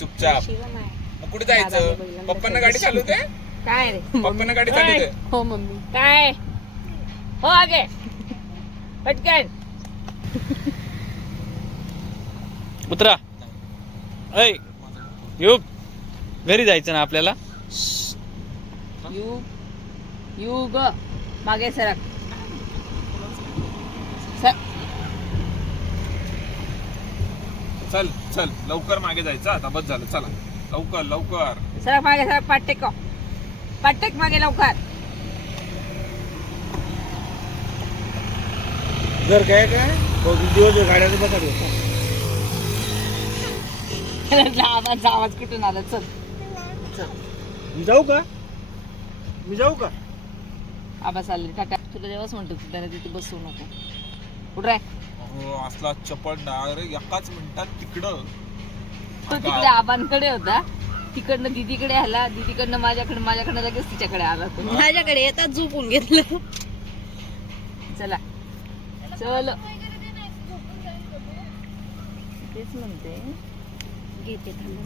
चुपचाप कुठे जायचं? पप्पांना गाडी चालवते काय रे? पप्पांना गाडी चालवते. हो मम्मी. काय हो आगे पटकन उतरा. ऐ युग घरी जायचं ना आपल्याला. युग मागे सरक. चल चल लवकर मागे जायचं आता. बस झालं चला लवकर लवकर सरक मागे सरक. पाटेक पाटेक मागे लवकर. जर काय दिवस गाड्याचं बघा आवाज कुठून आला? चल चल मी जाऊ का? आवाज आले. टाटा. तुला जेव्हाच म्हणतो त्याला तिथे बसवू नको. कुठं आहे हो असला चपळ डायरेक्ट एकाच मिनिटात तिकडं. तो तिकडे आबांकडे होता. तिकडनं दीदीकडे आला. दीदीकडनं माझ्याकडनं लगेच तिच्याकडे आला. तो माझ्याकडे येतात झोपून घेतलं. चला चल. तेच म्हणते घेते थांबा.